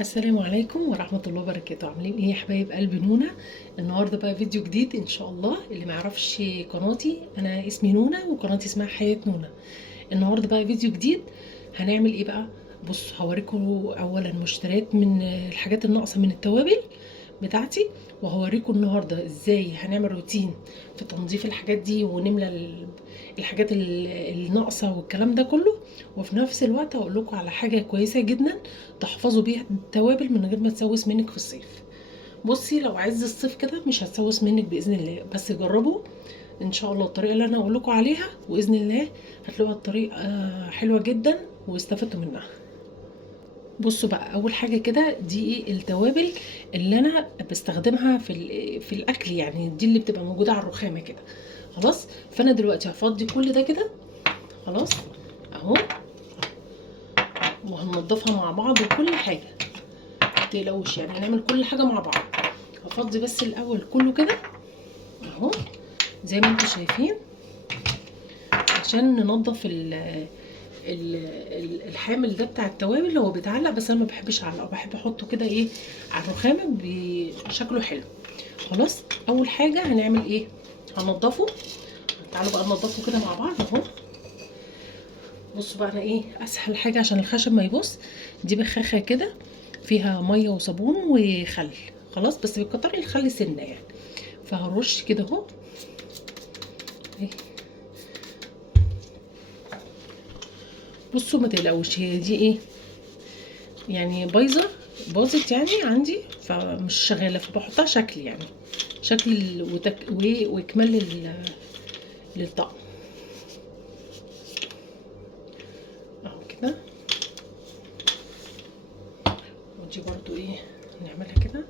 السلام عليكم ورحمة الله وبركاته. عاملين ايه يا حبايب قلب نونا؟ النهارده بقى فيديو جديد ان شاء الله. اللي ما يعرفش قناتي، انا اسمي نونا وقناتي اسمها حياة نونا. النهارده بقى فيديو جديد. هنعمل ايه بقى؟ بص، هوريكم اولا مشتريات من الحاجات الناقصة من التوابل بتاعتي، وهوريكم النهارده ازاي هنعمل روتين في تنظيف الحاجات دي ونملى الحاجات الناقصه والكلام ده كله. وفي نفس الوقت هقول لكم على حاجه كويسه جدا تحفظوا بيها التوابل من غير ما تسوس منك في الصيف. بصي، لو عز الصيف كده مش هتسوس منك باذن الله، بس جربوا ان شاء الله الطريقه اللي انا اقول لكم عليها، واذن الله هتلاقوها الطريقه حلوه جدا واستفدتوا منها. بصوا بقى، اول حاجه كده دي ايه التوابل اللي انا بستخدمها في الاكل، يعني دي اللي بتبقى موجوده على الرخامه كده. خلاص، فانا دلوقتي هفضي كل ده كده. خلاص اهو، وهننضفها مع بعض وكل حاجه، متقلقوش يعني هنعمل كل حاجه مع بعض. هفضي بس الاول كله كده اهو زي ما انتم شايفين، عشان ننضف الحامل ده بتاع التوابل. هو بيتعلق بس انا ما بحبش اعلقه، بحب احطه كده ايه على الرخامه بشكله حلو. خلاص، اول حاجه هنعمل ايه؟ هنضفه. تعالوا بقى ننضفه كده مع بعض اهو. بصوا بقى، انا ايه اسهل حاجه عشان الخشب ما يبص، دي بخاخه كده فيها ميه وصابون وخل. خلاص، بس بتكتري الخل سنه يعني. فهرش كده اهو. بصوا ما تقلقوش، هي دي ايه يعني بايظه، باظت يعني عندي فمش شغاله، فبحطها شكل يعني شكل واكمال للطقم اهو كده. ودي برضو ايه نعملها كده.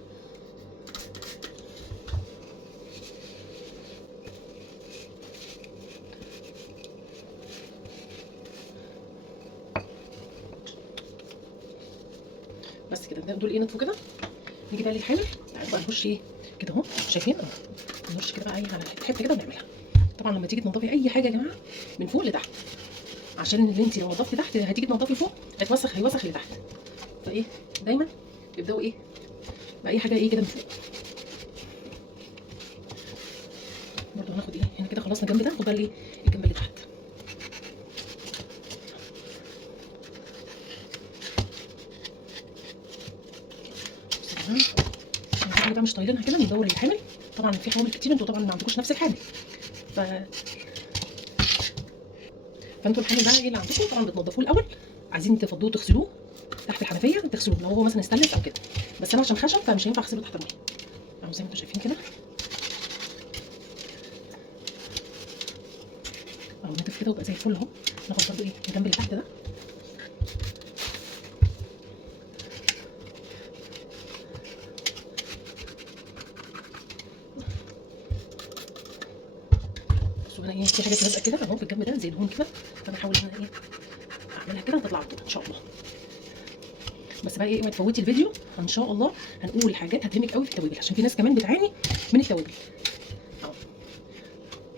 بس كده دول ايه نطفوا كده. نيجي بقى للحامل، تعالوا بقى نخش ايه كده اهو، شايفين اهو. نخش كده بقى ايه على حته كده ونعملها. طبعا لما تيجي تنضفي اي حاجه يا جماعه من فوق لتحت، عشان اللي انت لو نضفتي تحت هتيجي تنضفي فوق هيوسخ لتحت. فايه دايما تبداوا ايه باي حاجه ايه كده من فوق. برضو هناخد ايه هنا كده، خلصنا الجنب ده، ناخد بقى الايه الجنب اللي تحت. بصوا بقى مش طايلينها كده من دول الحامل. طبعا في حوامل كتير، انتوا طبعا ما عندكوش نفس الحامل. ف فانتوا الحامل بقى ايه اللي عندكم طبعا بتنضفوه الاول. عايزين تفضوه تغسلوه تحت الحنفيه، تغسلوه لو هو مثلا استانلس او كده. بس انا عشان خشب فمش هينفع اغسله تحت الميه اهو زي ما انتوا شايفين كده اهو، نضيف كده ويبقى زي الفل اهو. ناخد برضو ايه الجنب اللي تحت ده. بصوا هنا ايه في حاجه لازقه كده اهو في الجنب ده زي دهون كده، فانا هحاول ان انا ايه اعملها كده وتطلع على طول ان شاء الله. بس بقى ايه ما تفوتي الفيديو، ان شاء الله هنقول حاجات هتهمك قوي في التوابل، عشان في ناس كمان بتعاني من التوابل اهو،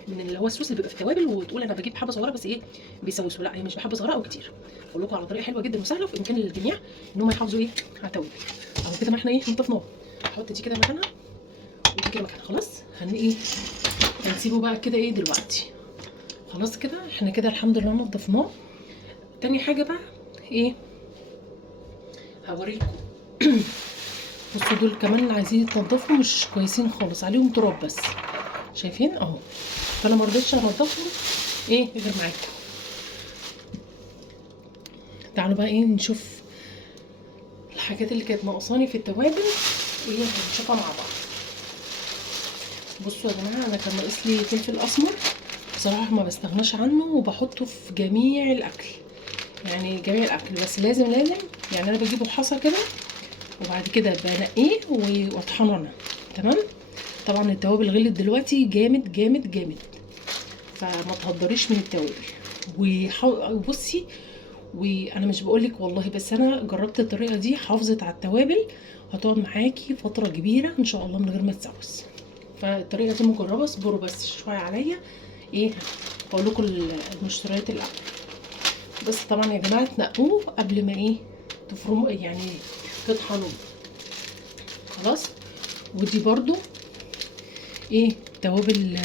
من اللي هو السوس اللي بيبقى في التوابل، وتقول انا بجيب حبه صغيره بس ايه بيسوسوا. لا، هي مش بحبه صغيره او كتير. اقول لكم على طريقه حلوه جدا وسهله في امكان الجميع ان هم يحافظوا ايه على التوابل اهو كده. ما احنا ايه نضفناه، نحط دي كده مكانها ودي كده مكانها. خلاص ايه هنسيبه بقى كده ايه دلوقتي. خلاص كده احنا كده الحمد لله نضفناه. تاني حاجه بقى ايه هوريكم. بصوا دول كمان عايزين يتنضفوا، مش كويسين خالص، عليهم تراب بس، شايفين اهو. فانا ما رضيتش انضفهم ايه غير معاكم. تعالوا بقى ايه نشوف الحاجات اللي كانت ناقصاني في التوابل، ايه هنشوفها مع بعض. بصوا يا جماعه، انا كان ناقص لي فلفل اسمر، بصراحه ما بستغناش عنه وبحطه في جميع الاكل، يعني جميع الاكل. بس لازم يعني انا بجيبه حصى كده وبعد كده بنقيه واطحنه انا. تمام. طبعا التوابل غلت دلوقتي جامد جامد جامد، فما تهدريش من التوابل. وبصي، وانا مش بقولك والله، بس انا جربت الطريقه دي، حافظت على التوابل، هتقعد معاكي فتره كبيره ان شاء الله من غير ما تسوس. فالطريقه دي مجربه، اصبروا بس شويه عليا. ايه هقول لكم المشتريات الاول. بس طبعا يا جماعه تنقوه قبل ما ايه تفرموا، يعني تطحنوه. خلاص. ودي برضو ايه توابل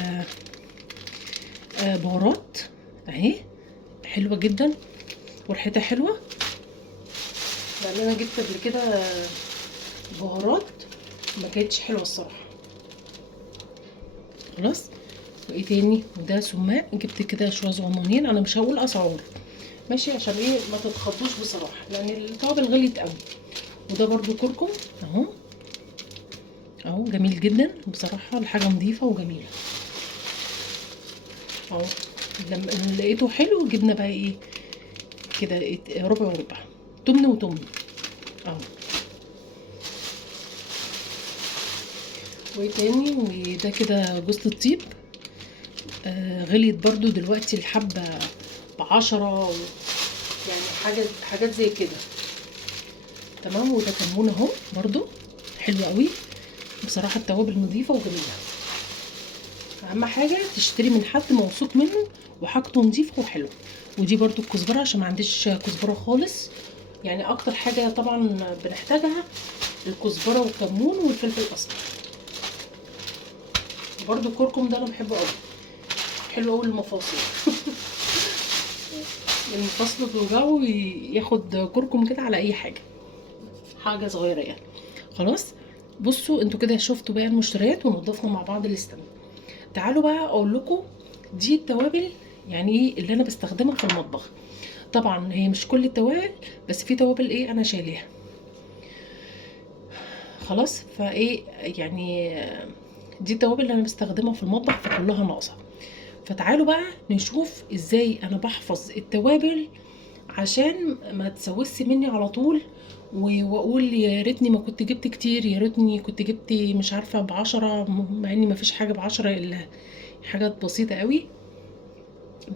بهارات اهي، حلوه جدا وريحتها حلوه، لان انا جبت قبل كده بهارات ما كانتش حلوه الصراحه. خلاص. وايه تاني؟ وده سماق، جبت كده شويه صغننين، انا مش هقول اسعار ماشي عشان ايه ما تتخضوش بصراحه، لان التوابل غليت قوي. وده برضو كركم اهو، اهو جميل جدا بصراحه، الحاجه نظيفه وجميله اهو. لما لقيته حلو جبنا بقى ايه كده ربع وربع، تمن وتمن اهو. وايه تاني؟ وده كده جوز الطيب، غليت برضو دلوقتي الحبه ب10 يعني حاجات زي كده تمام. وده كمون اهو برضو حلو قوي بصراحه، التوابل نظيفه وجميله. اهم حاجه تشتري من حد موثوق منه وحاجته نظيفه وحلوه. ودي برضو الكزبره عشان ما عنديش كزبره خالص، يعني اكتر حاجه طبعا بنحتاجها الكزبره والكمون والفلفل الاسمر. برضو الكركم ده انا بحبه قوي، حلو قوي للمفاصل المفاصل بتوجعه ياخد كركم كده على اي حاجه صغيره يعني. خلاص. بصوا انتوا كده شفتوا بقى المشتريات ونضفنا مع بعض الاستم. تعالوا بقى اقول لكم دي التوابل يعني ايه اللي انا بستخدمها في المطبخ. طبعا هي مش كل التوابل، بس في توابل ايه انا شايلها. خلاص. فايه يعني دي التوابل اللي انا بستخدمها في المطبخ فكلها ناقصه. فتعالوا بقى نشوف ازاي انا بحفظ التوابل عشان ما تسوسش مني على طول واقول يا ريتني ما كنت جبت كتير، يا ريتني كنت جبت مش عارفه ب10، مع اني ما فيش حاجه ب10 الا حاجات بسيطه قوي،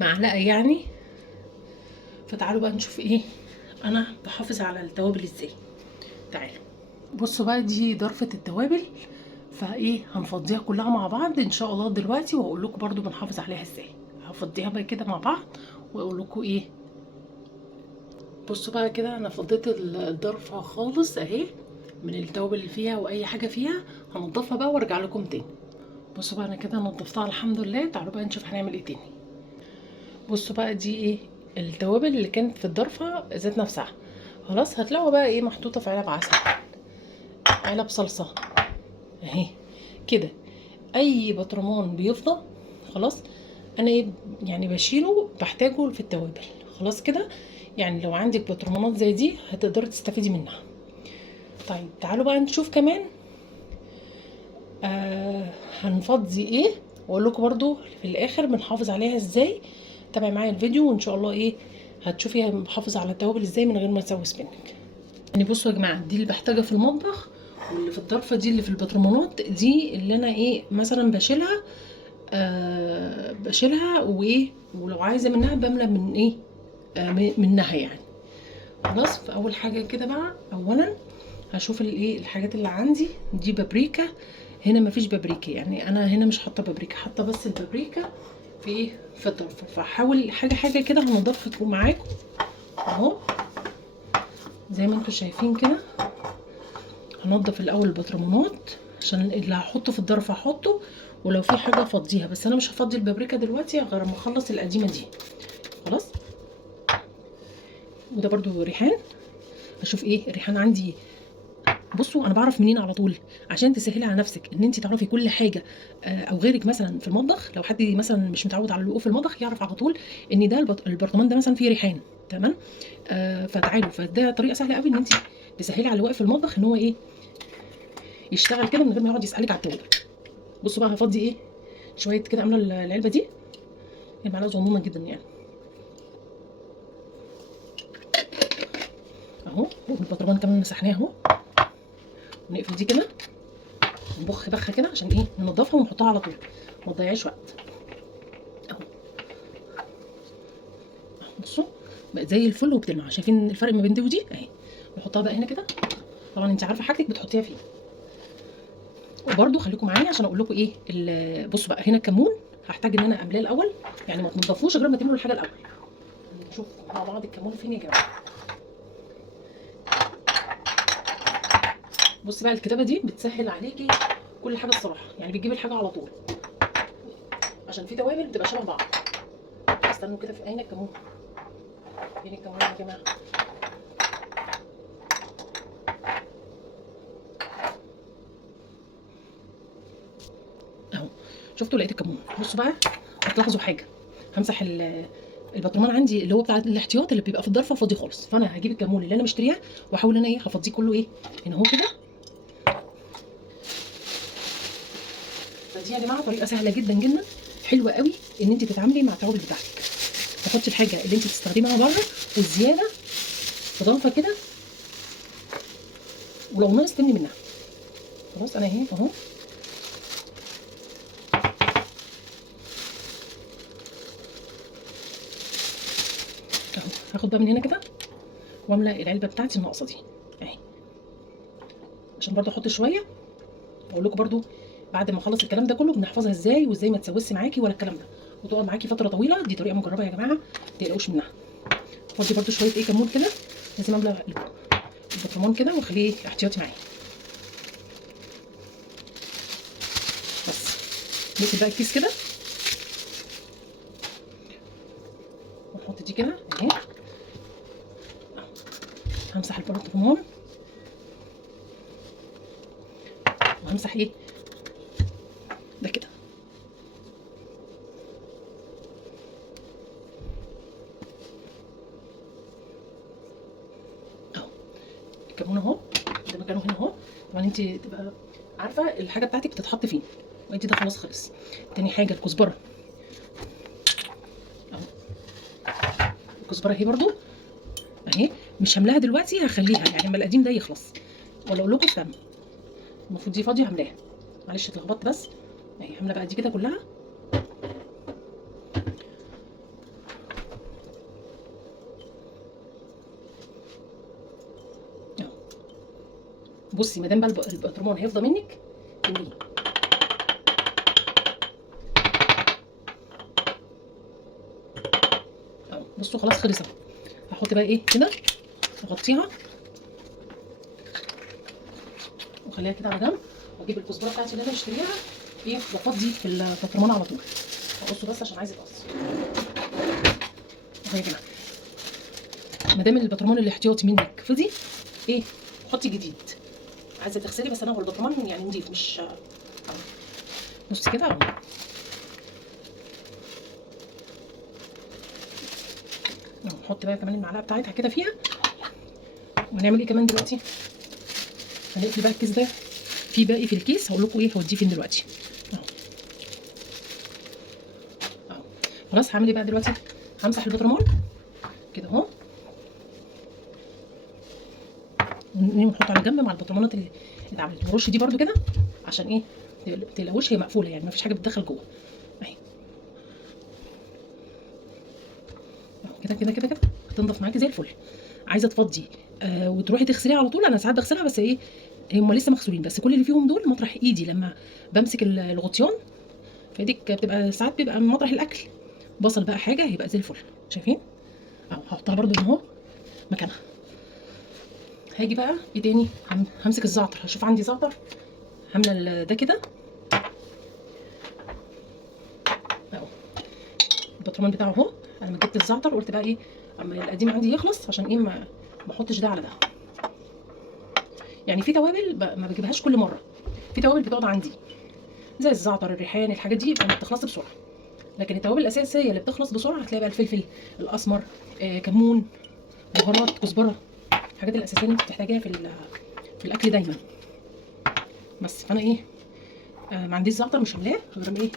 معلقه يعني. فتعالوا بقى نشوف ايه انا بحافظ على التوابل ازاي. تعالوا بصوا بقى، دي ضرفه التوابل، فايه هنفضيها كلها مع بعض ان شاء الله دلوقتي، واقول لكم برضو بنحافظ عليها ازاي. هفضيها بقى كده مع بعض واقول لكم ايه. بصوا بقى كده انا فضيت الضرفه خالص اهي من التوابل اللي فيها واي حاجه فيها، هنضفها بقى وارجع لكم تاني. بصوا بقى انا كده نضفتها الحمد لله. تعالوا بقى نشوف هنعمل ايه تاني. بصوا بقى دي ايه التوابل اللي كانت في الضرفه ذات نفسها. خلاص. هتلاقوا بقى ايه محطوطه في علب عسل، علب صلصه اهي كده. اي بطرمان بيفضى خلاص انا ايه يعني بشيله بحتاجه في التوابل. خلاص كده، يعني لو عندك بطرمانات زي دي هتقدري تستفيدي منها. طيب تعالوا بقى نشوف كمان هنفضي ايه، واقول لكم برضو في الاخر بنحافظ عليها ازاي. تابعي معايا الفيديو وان شاء الله ايه هتشوفي بحافظ على التوابل ازاي من غير ما تسوس منك. يعني بصوا يا جماعه، دي اللي بحتاجها في المطبخ، واللي في الضرفه دي اللي في البطرمانات دي اللي انا ايه مثلا بشيلها بشيلها وايه، ولو عايزه منها بملى من ايه منها يعني. خلاص. فاول حاجه كده بقى اولا هشوف الايه الحاجات اللي عندي. دي بابريكا، هنا مفيش بابريكا يعني انا هنا مش حاطه بابريكا، حاطه بس البابريكا في ايه في الضرفه. فحاول حاجه كده هنضفت معاكم اهو زي ما انتم شايفين كده. هنضف الاول البطرمانات عشان اللي هحطه في الضرفه هحطه، ولو في حاجه افضيها، بس انا مش هفضي البابريكا دلوقتي غير ما اخلص القديمه دي. خلاص. وده برضو ريحان، اشوف ايه الريحان عندي. بصوا انا بعرف منين على طول عشان تسهلي على نفسك ان انت تعرفي كل حاجه، او غيرك مثلا في المطبخ. لو حد مثلا مش متعود على الوقوف في المطبخ يعرف على طول ان ده البرطمان ده مثلا فيه ريحان. تمام. فتعالوا، فده طريقه سهله قوي ان انت تسهلي على اللي واقف في المطبخ ان هو ايه يشتغل كده من غير ما يقعد يسالك على التوابل. بصوا بقى هفضي ايه شويه كده، عامله العلبه دي هي معلقه صغنونه جدا يعني اهو. والبطرمان كمان مسحناه اهو. ونقفل دي كده نبخ بخه كده عشان ايه ننضفها ونحطها على طول ما تضيعيش وقت اهو. بصوا بقت زي الفل وبتلمع. شايفين الفرق ما بين دي ودي اهي. نحطها بقى هنا كده. طبعا انت عارفه حاجتك بتحطيها فيه. وبرده خليكم معايا عشان اقول لكم ايه بصوا بقى هنا الكمون هحتاج ان انا املاه الاول، يعني ما تنضفوش غير ما تملوا الحاجه الاول. نشوف مع بعض الكمون فين يا جماعه. بصي بقى الكتابه دي بتسهل عليكي كل حاجه الصراحه، يعني بتجيبي الحاجه على طول، عشان في توابل بتبقى شبه بعض. استنوا كده، في اين الكمون؟ فين الكمون يا جماعه؟ اهو شفتوا لقيت الكمون. بصوا بقى هتلاحظوا حاجه، همسح البطرمان عندي اللي هو بتاع الاحتياط اللي بيبقى في الضرفه فاضي خالص، فانا هجيب الكمون اللي انا مشترياه واحاول انا ايه هفضيه كله ايه هنا اهو كده. فدي يا جماعه طريقه سهله جدا جدا، حلوه قوي ان انت تتعاملي مع التوابل بتاعتك. تحطي الحاجه اللي انت بتستخدميها بره والزياده في ضلفه كده، ولو ناقص تملي منها. خلاص انا اهي اهو. اهو هاخد بقى من هنا كده واملى العلبه بتاعتي الناقصه دي اهي، عشان برضو احط شويه. واقول لكم برضو بعد ما اخلص الكلام ده كله بنحفظها ازاي، وازاي ما تسوسش معاكي ولا الكلام ده، وتقعد معاكي فتره طويله. دي طريقه مجربه يا جماعه، ما تقلقوش منها. فضي برضو شويه ايه كمون كده، لازم املى البطرمان كده واخليه احتياطي معايا. بس نقفل بقى الكيس كده ونحط دي كده اهي. همسح البطرمان وهمسح ايه ده كده. اهو الكمون اهو ده مكانه هنا اهو. طبعا انت تبقى عارفه الحاجه بتاعتك بتتحط فين، وانت ده خلاص خلص. تاني حاجه الكزبره اهو، الكزبره اهي برضو اهي. مش هملاها دلوقتي، هخليها يعني اما القديم ده يخلص، ولا اقول لكم استنى. المفروض دي فاضيه هملاها، معلش اتلخبطت. بس اهي هملى بقى دي كده كلها. اهو بصي ما دام بقى البطرمان هيفضى منك امليه. اهو بصوا خلاص خلص اهو. هحط بقى ايه كده، اغطيها واخليها كده على جنب، واجيب الكزبره بتاعتي اللي انا مشتريها ايه وافضي في البطرمان على طول. اقصه بس عشان عايز يتقص اهو يا جماعه. ما دام البطرمان الاحتياطي منك فضي ايه حطي جديد. عايزه تغسلي بس انا هو البطرمان يعني نضيف مش اهو. بصي كده اهو. نحط بقى كمان المعلقه بتاعتها كده فيها. ونعمل ايه كمان دلوقتي؟ هنقفل بقى الكيس ده، في باقي في الكيس هقول لكم ايه هوديه فين دلوقتي. اهو اهو خلاص. هعمل ايه بقى دلوقتي؟ همسح البطرمان كده اهو، ونحطه على جنب مع البطرمانات اللي اتعملت. ورش دي برده كده عشان ايه تقلقوش، هي مقفوله يعني مفيش حاجه بتدخل جوه اهي. كده كده كده كده هتنضف معاكي زي الفل. عايزه تفضي وتروحي تغسليها على طول، انا ساعات بغسلها بس ايه هم لسه مغسولين، بس كل اللي فيهم دول مطرح ايدي لما بمسك الغطيان في ايدك بتبقى ساعات بيبقى من مطرح الاكل. بصل بقى حاجه هيبقى زي الفل شايفين اهو. هحطها برده اهو مكانها. هاجي بقى ايه تاني، همسك الزعتر، هشوف عندي زعتر هملى ده كده اهو. البطرمان بتاعه اهو. انا لما جبت الزعتر قلت بقى ايه اما القديم عندي يخلص عشان ايه ما احطش ده على ده. يعني في توابل ما بجيبهاش كل مره، في توابل بتقعد عندي زي الزعتر الريحان الحاجات دي ما بتخلص بسرعه، لكن التوابل الاساسيه اللي بتخلص بسرعه هتلاقي بقى الفلفل الاسمر كمون بهارات كزبره، الحاجات الاساسيه اللي انت بتحتاجيها في الاكل دايما. بس فانا ايه ما عنديش زعتر مش هملاه غير ايه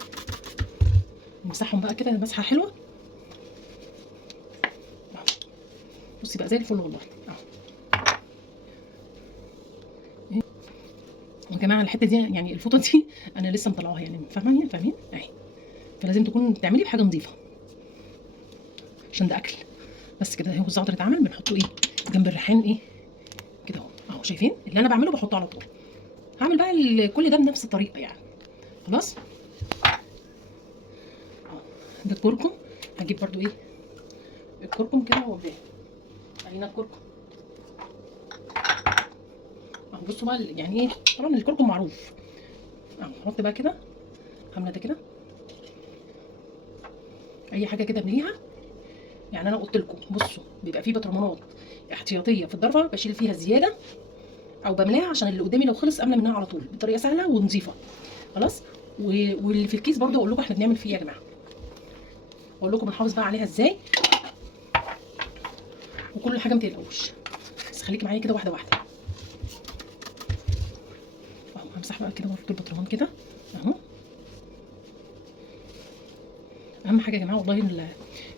نمسحهم بقى كده مسحه حلوه. بصي بقى زي الفل والله اهو. يا جماعه الحته دي يعني الفوطه دي انا لسه مطلعاها يعني فاهمين اهي. فلازم تكون تعملي بحاجه نظيفه عشان ده اكل. بس كده اهو الزعتر اتعمل بنحطه ايه جنب الريحان ايه كده اهو. اهو شايفين اللي انا بعمله بحطه على طول. هعمل بقى كل ده بنفس الطريقه يعني. خلاص اهو. ده الكركم، هجيب برده ايه الكركم كده وبيه علينا الكركم اهو. بصوا بقى يعني ايه، طبعا الكركم معروف اهو. نحط بقى كده، عامله ده كده اي حاجه كده بنيها. يعني انا قلت لكم بصوا بيبقى في بطرمانات احتياطيه في الضرفه بشيل فيها زياده او بملاها عشان اللي قدامي لو خلص املى منها على طول بطريقه سهله ونظيفه. خلاص. واللي في الكيس برده اقول لكم احنا بنعمل فيه ايه يا جماعه، اقول لكم بنحافظ بقى عليها ازاي وكل حاجه ما تقلقوش. بس خليكي معايا كده واحده واحده اهو. همسح بقى كده برده البطرمان كده اهو. اهم حاجه يا جماعه والله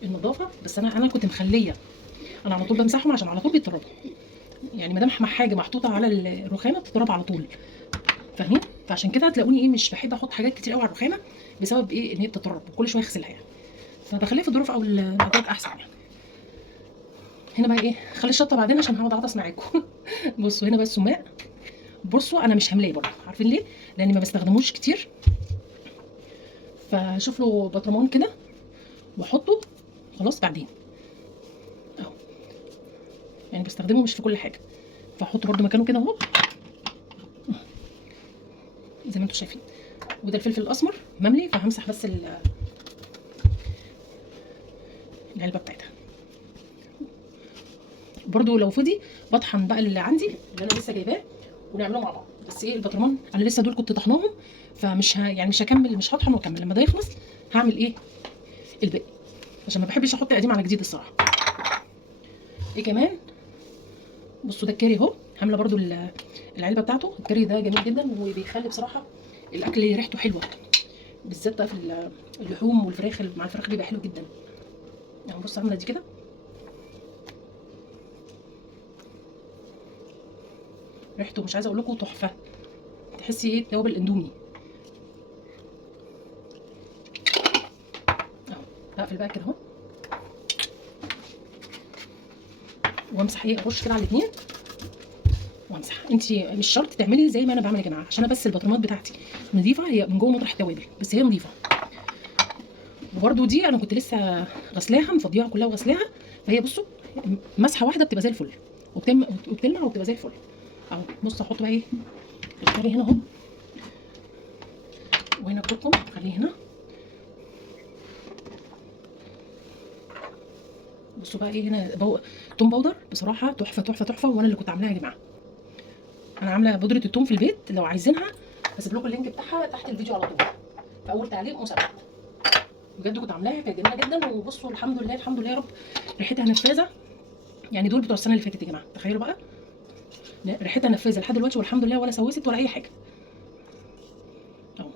النظافه. بس انا كنت مخليه انا على طول بمسحهم عشان على طول بيتطربوا. يعني ما دام حاجه محطوطه على الرخامه بتتطرب على طول، فاهمين؟ فعشان كده هتلاقوني ايه مش بحب احط حاجات كتير قوي على الرخامه بسبب ايه ان هي بتتطرب وكل شويه اغسلها يعني. فبخليها في الظروف او الادوات احسن يعني. هنا بقى ايه، خلي الشطه بعدين عشان هقعد اعطس معاكم. بصوا هنا بقى السماق. بصوا انا مش هملاه برضه، عارفين ليه؟ لاني ما بستخدموش كتير. فشوف له بطرمان كده واحطه خلاص بعدين اهو. يعني بستخدمه مش في كل حاجه، فاحطه برده مكانه كده اهو زي ما انتم شايفين. وده الفلفل الاسمر مملي، فهمسح بس العلبه بتاعتها. برده لو فضي بطحن بقى اللي عندي اللي انا لسه جايباه ونعمله مع بعض. بس ايه البطرمان انا لسه دول كنت طحناهم، فمش يعني مش هكمل، مش هطحن واكمل. لما ده يخلص هعمل ايه الباقي عشان ما بحبش احط قديم على جديد الصراحه. ايه كمان، بصوا ده الكاري اهو. عامله برده العلبه بتاعته. الكاري ده جميل جدا وبيخلي بصراحه الاكل ريحته حلوه، بالذات بقى في اللحوم والفراخ. مع الفراخ بيبقى حلو جدا يعني. بص عامله دي كده ريحته مش عايزه اقول لكم تحفه. تحسي ايه توابل الاندومي اهو. هقفل بقى كده اهو وامسح ايه، ارش كده على الاثنين وامسح. انت مش شرط تعملي زي ما انا بعمل يا جماعه عشان انا بس البطرمات بتاعتي نظيفه، هي من جوه مطرح توابل بس هي نظيفه. وبرده دي انا كنت لسه غسلاها مفضياها كلها وغسلاها، فهي بصوا مسحه واحده بتبقى زي الفل وبتلمع وبتبقى زي الفل اهو. بص احط بقى ايه الكاري هنا اهو، وهنا الكركم خليه هنا. بصوا بقى ايه هنا توم باودر بصراحه تحفه تحفه تحفه، وانا اللي كنت عاملاها يا جماعه. انا عامله بودره التوم في البيت، لو عايزينها هسيب لكم اللينك بتاعها تحت الفيديو على طول في اول تعليق مسابقه. بجد كنت عاملاها كانت جميله جدا. وبصوا الحمد لله الحمد لله يا رب ريحتها نفاذه. يعني دول بتوع السنه اللي فاتت يا جماعه، تخيلوا بقى ريحتها نفاذه لحد دلوقتي والحمد لله، ولا سوست ولا اي حاجه اهو.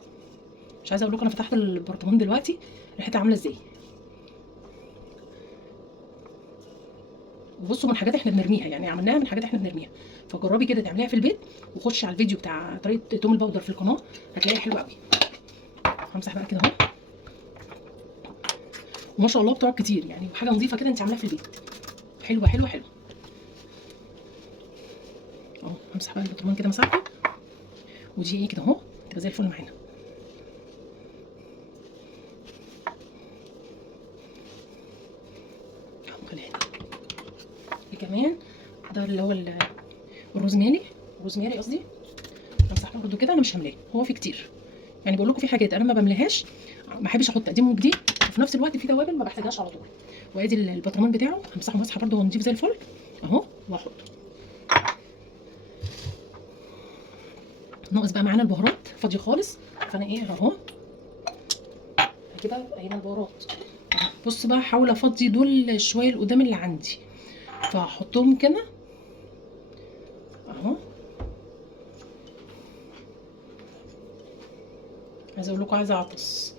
مش عايزه اقول لكم انا فتحت البرطمان دلوقتي ريحتها عامله ازاي. وبصوا من حاجات احنا بنرميها، يعني عملناها من حاجات احنا بنرميها. فجربي كده تعمليها في البيت وخشي على الفيديو بتاع طريقه توم الباودر في القناه هتلاقيها حلوه قوي. همسح بقى كده اهو. وما شاء الله بتقعد كتير يعني، وحاجه نظيفه كده انت عاملاها في البيت. حلوه حلوه حلوه اهو. همسح بقى البطرمان كده مسحته، ودي ايه كده اهو تبقى زي الفل معانا اهو. خليها دي كمان. ده اللي هو الروزماري قصدي. همسح برده كده. انا مش هملاه، هو في كتير يعني. بقول لكم في حاجات انا ما بملاهاش، ما بحبش احط قديم وجديد، وفي نفس الوقت في توابل ما بحتاجهاش على طول. وادي البطرمان بتاعه همسحه مسحه برده ونضيف زي الفل اهو واحطه. ناقص بقى معانا البهارات فاضيه خالص، فانا ايه اهو هجيبها هنا البهارات. بص بقى هحاول افضي دول شويه القدام اللي عندي، فهحطهم كده اهو. عايزه اقول لكم عايزه اعطس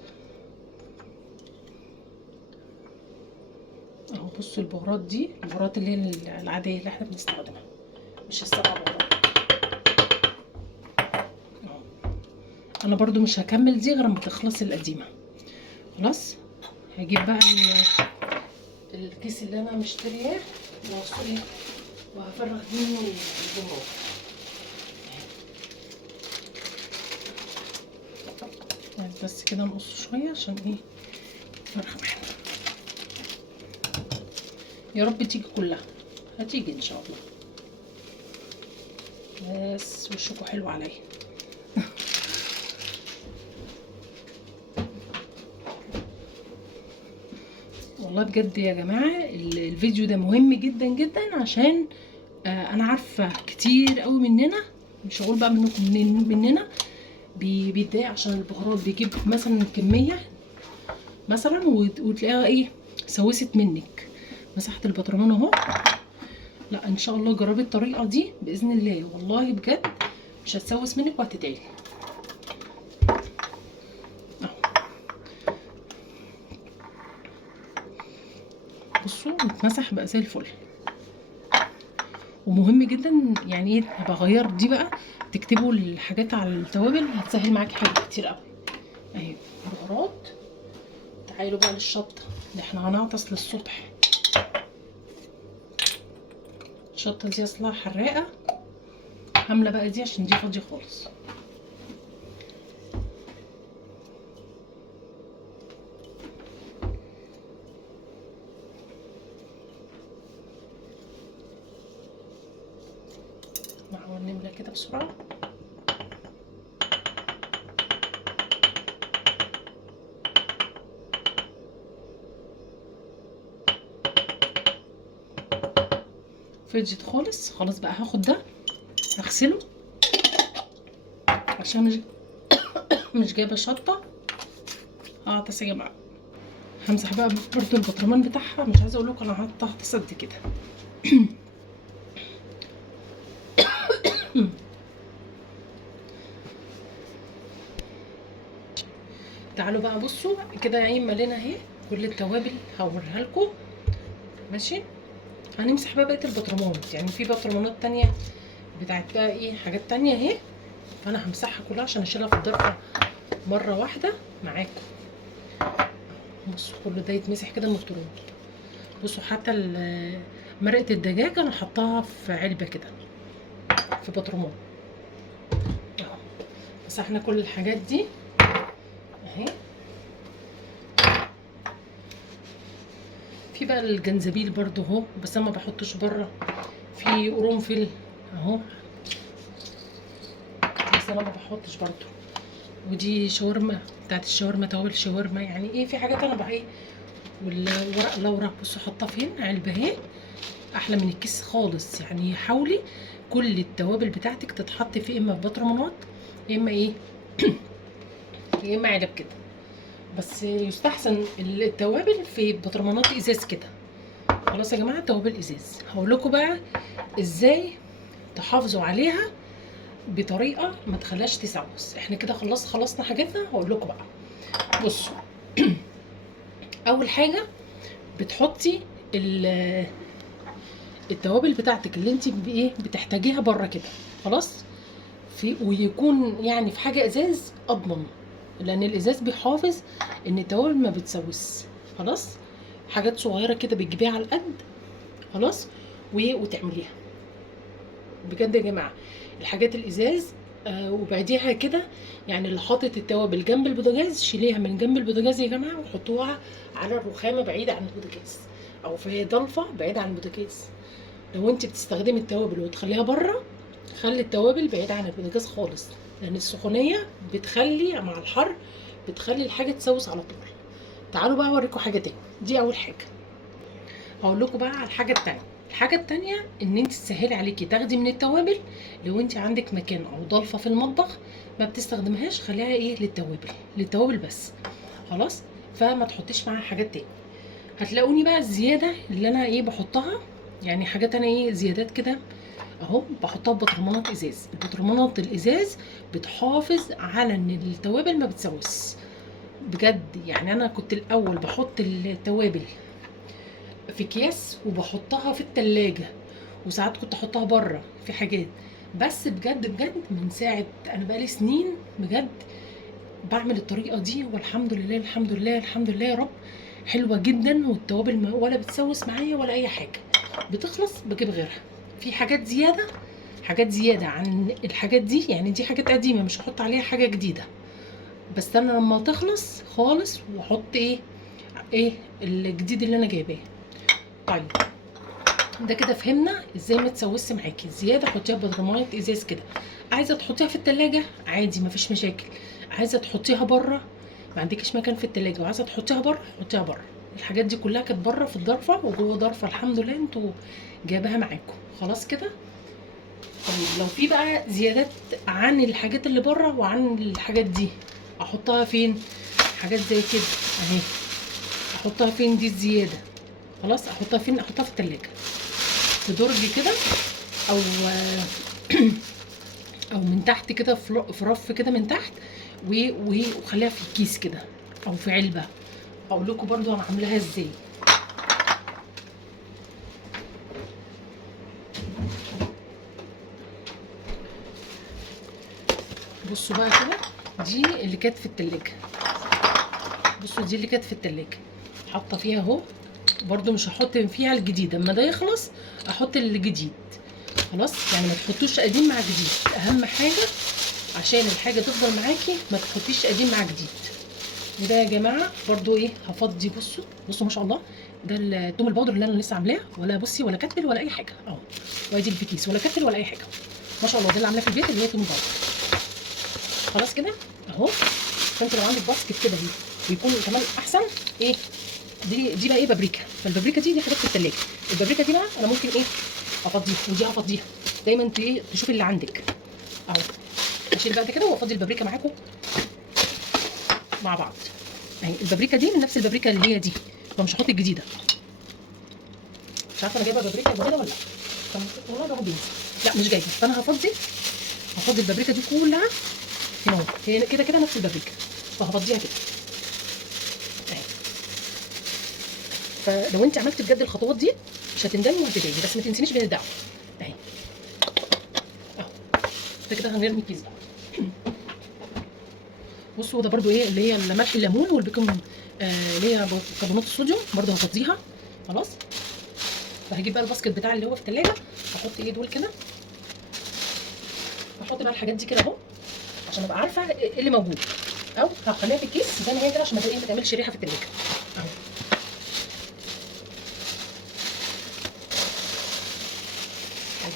اهو. بصوا البهارات دي البهارات اللي هي العاديه اللي احنا بنستخدمها، مش ال7 بهارات اهو. انا برده مش هكمل دي غير اما تخلص القديمه خلاص. هجيب بقى الكيس اللي انا مشترياه وهفرغ منه البهارات. بس كده نقصه شويه عشان ايه تفرغ معانا. يا رب تيجي كلها، هتيجي ان شاء الله. بس وشكوا حلو عليا. والله بجد يا جماعه الفيديو ده مهم جدا جدا، عشان انا عارفه كتير قوي مننا، مش هقول بقى منكم، مننا بيتضايق عشان البهارات، بيجيب مثلا كميه مثلا وتلاقيها ايه سوست منك. مسحت البطرمان اهو. لا ان شاء الله جربي الطريقه دي باذن الله، والله بجد مش هتسوس منك وهتدعي. بصوا اتمسح بقى زي الفل. ومهم جدا يعني ايه بغير دي بقى، تكتبوا الحاجات على التوابل هتسهل معاكي حاجات كتير قوي. اهي بهارات. تعالوا بقى للشطه اللي احنا هنعطس للصبح. الشطه دي اصلها حراقه، عامله بقى دي عشان دي فاضيه خالص. نحاول نملى كده بسرعه. فضيت خالص. خلاص بقى هاخد ده اغسله عشان مش جايبه شطه. هعطس يا جماعه. همسح بقى برضو البطرمان بتاعها. مش عايزه اقول لكم انا هعطس قد كده. تعالوا بقى بصوا كده ايه ملينا اهي كل التوابل هوريها لكم. ماشي. هنمسح بقى بقيه البطرمانات، يعني في بطرمانات تانية بتاعت بقى ايه حاجات تانية اهي، فانا همسحها كلها عشان اشيلها في الضرفه مره واحده معاكم. بصوا كل ده يتمسح كده من الطرود. بصوا حتى مرقه الدجاج انا حطاها في علبه كده في بطرمان اهو. مسحنا كل الحاجات دي اهي. في بقى الجنزبيل برضو اهو، بس انا ما بحطوش بره. في قرنفل اهو، بس انا ما بحطش برضو. ودي شاورما بتاعت الشاورما، توابل شاورما يعني ايه. في حاجات انا بقى ايه. والورق لورا بصوا حاطاه فين علبه اهي، احلى من الكيس خالص. يعني حاولي كل التوابل بتاعتك تتحط في اما في بطرمانات يا اما ايه يا اما علب كده. بس يستحسن التوابل في بطرمانات ازاز كده. خلاص يا جماعه توابل ازاز. هقول لكم بقى ازاي تحافظوا عليها بطريقه ما تخليهاش تسوس. احنا كده خلصنا حاجاتنا. هقول لكم بقى بصوا. اول حاجه بتحطي التوابل بتاعتك اللي انت بايه بتحتاجيها بره كده. خلاص. ويكون يعني في حاجه ازاز اضمن، لان الازاز بيحافظ ان التوابل ما بتسوس. خلاص. حاجات صغيره كده بتجيبيها على القد. خلاص. وتعمليها بجد يا جماعه الحاجات الازاز. وبعديها كده يعني اللي حاطط التوابل جنب البوتاجاز شيليها من جنب البوتاجاز يا جماعه وحطوها على الرخامه بعيده عن البوتاجاز، او في ضلفه بعيده عن البوتاجاز. لو انت بتستخدمي التوابل وتخليها بره، خلي التوابل بعيده عن البوتاجاز خالص، لان السخونيه بتخلي مع الحر بتخلي الحاجه تسوس على طول. تعالوا بقى اوريكم حاجه تاني. دي اول حاجه. هقول لكم بقى على الحاجه التانيه. الحاجه التانيه ان انت تسهلي عليكي تاخدي من التوابل. لو انت عندك مكان او ضلفه في المطبخ ما بتستخدمهاش، خليها ايه للتوابل بس. خلاص. فما تحطيش معاها حاجات تاني. هتلاقوني بقى الزياده اللي انا ايه بحطها، يعني حاجات انا ايه زيادات كده اهو بحطها في بطرمانات ازاز. البطرمانات الازاز بتحافظ على ان التوابل ما بتسوس بجد. يعني انا كنت الاول بحط التوابل في اكياس وبحطها في التلاجة، وساعات كنت احطها بره في حاجات. بس بجد من ساعه انا بقالي سنين بجد بعمل الطريقه دي، والحمد لله الحمد لله الحمد لله يا رب حلوه جدا. والتوابل ولا بتسوس معايا ولا اي حاجه. بتخلص بجيب غيرها. في حاجات زياده عن الحاجات دي، يعني دي حاجات قديمه مش هحط عليها حاجه جديده. بستنى لما تخلص خالص واحط ايه الجديد اللي انا جايباه. طيب ده كده فهمنا ازاي ما تسوسش معاكي. الزياده حطيها ببرطمانات ازاز كده. عايزه تحطيها في التلاجة عادي مفيش مشاكل. عايزه تحطيها بره ما عندكش مكان في التلاجة وعايزه تحطيها بره حطيها بره. الحاجات دي كلها كانت بره في الضرفه، وجوه ضرفه الحمد لله انتوا جايباها معاكم خلاص كده. طيب لو في بقى زيادات عن الحاجات اللي بره وعن الحاجات دي احطها فين؟ حاجات زي كده اهي احطها فين دي الزياده؟ خلاص احطها فين؟ احطها في التلاجة في درج كده، او او من تحت كده في رف كده من تحت، وخليها في كيس كده او في علبه. اقول لكم برضو انا عاملاها ازاي. بصوا بقى كده، دي اللي كانت في التلاجة. بصوا دي اللي كانت في التلاجة حاطه فيها اهو. برضو مش هحط فيها الجديد، اما ده يخلص احط الجديد. خلاص يعني ما تحطوش قديم مع جديد، اهم حاجه عشان الحاجه تفضل معاكي ما تحطيش قديم مع جديد. وده يا جماعه برضو ايه هفضي. بصوا ما شاء الله، ده التوم البودر اللي انا لسه عاملاه، ولا بصي ولا كتل ولا اي حاجه اهو. وادي البكيس ولا كتل ولا اي حاجه ما شاء الله. ده اللي عاملاه في البيت اللي هي توم باودر. خلاص كده اهو. فانت لو عندك باسكت كده اهي ويكون كمان احسن ايه. دي بقى ايه بابريكا. فالبابريكا دي حاجات في الثلاجه. البابريكا دي بقى انا ممكن ايه افضيها، ودي افضيها. دايما انت ايه تشوفي اللي عندك اهو. اشيل بقى كده وافضي البابريكا معاكم مع بعض اهي. البابريكا دي من نفس البابريكا اللي هي دي، فمش هحط الجديده. مش عارفه انا جايبه بابريكا جديده ولا لا. والله الواحد بينسى. لا مش جايبه. فانا هفضي البابريكا دي كلها هنا اهو. هي كده كده نفس البابريكا، فهفضيها كده اهي. فلو انت عملتي بجد الخطوات دي مش هتندمي وهتدعي، بس ما تنسينيش غير الدعوه اهي اهو. كده هنرمي الكيس بقى. بصوا ده برده ايه اللي هي ملح الليمون والبيكنج اللي هي كربونات الصوديوم برده هفضيها خلاص. فهجيب بقى الباسكت بتاع اللي هو في الثلاجه، احط ايه دول كده، احط بقى الحاجات دي كده اهو عشان ابقى عارفه ايه اللي موجود، او هخليها في الكيس زي ما هي كده عشان ما تعملش ريحه في الثلاجه اهو.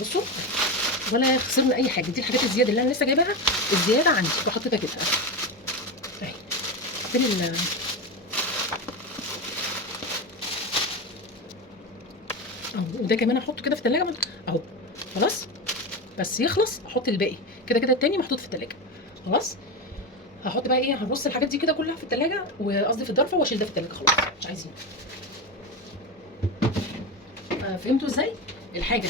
بصوا ولا خسرنا اي حاجه. دي الحاجات الزياده اللي انا لسه جايباها الزياده عندي وحطيتها كده اهي. فين اهو. وده كمان احطه كده في الثلاجه اهو خلاص. بس يخلص احط الباقي. كده كده التاني محطوط في الثلاجه خلاص. هحط بقى ايه، هرص الحاجات دي كده كلها في الثلاجه، وقصدي في الضرفه، واشيل ده في الثلاجه خلاص مش عايزين. فهمتوا ازاي الحاجه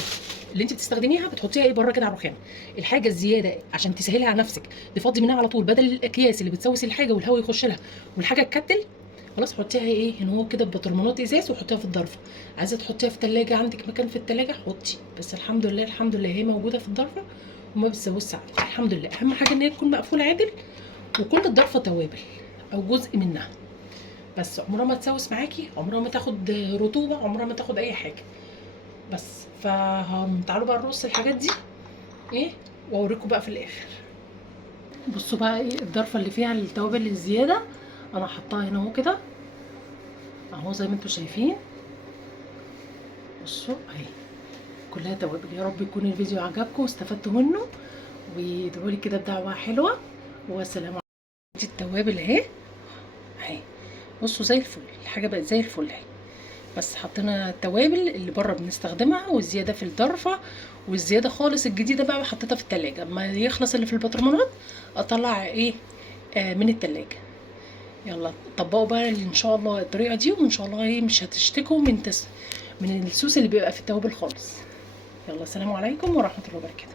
اللي انت بتستخدميها بتحطيها ايه بره كده على الرخام. الحاجه الزياده عشان تسهلي على نفسك تفضي منها على طول، بدل الاكياس اللي بتسوس الحاجه والهواء يخش لها والحاجه تكتل. خلاص حطيها ايه هنا هو كده ببطرمانات ازاز وحطيها في الضرفه. عايزه تحطيها في الثلاجه عندك مكان في الثلاجه حطي، بس الحمد لله الحمد لله هي موجوده في الضرفه وما بتسوسش عندك الحمد لله. اهم حاجه ان هي تكون مقفوله عادل وكل الضرفه توابل او جزء منها، بس عمرها ما تسوس معاكي، عمرها ما تاخد رطوبه، عمرها ما تاخد اي حاجه. بس فتعالوا بقى نرص الحاجات دي ايه واوريكم بقى في الاخر. بصوا بقى ايه الضرفه اللي فيها التوابل الزياده انا حطاها هنا اهو كده اهو زي ما انتم شايفين. بصوا اهي كلها توابل. يا رب يكون الفيديو عجبكم واستفدتوا منه، وادعوا لي كده بدعوه حلوه والسلام عليكم. دي التوابل اهي. بصوا زي الفل، الحاجه بقت زي الفل اهي. بس حطينا التوابل اللي بره بنستخدمها والزياده في الضرفه، والزياده خالص الجديده بقى حطيتها في التلاجة. اما يخلص اللي في البطرمانات اطلع ايه من التلاجة. يلا طبقوا بقى ان شاء الله الطريقه دي، وان شاء الله ايه مش هتشتكوا من السوس اللي بيبقى في التوابل خالص. يلا السلام عليكم ورحمه الله وبركاته.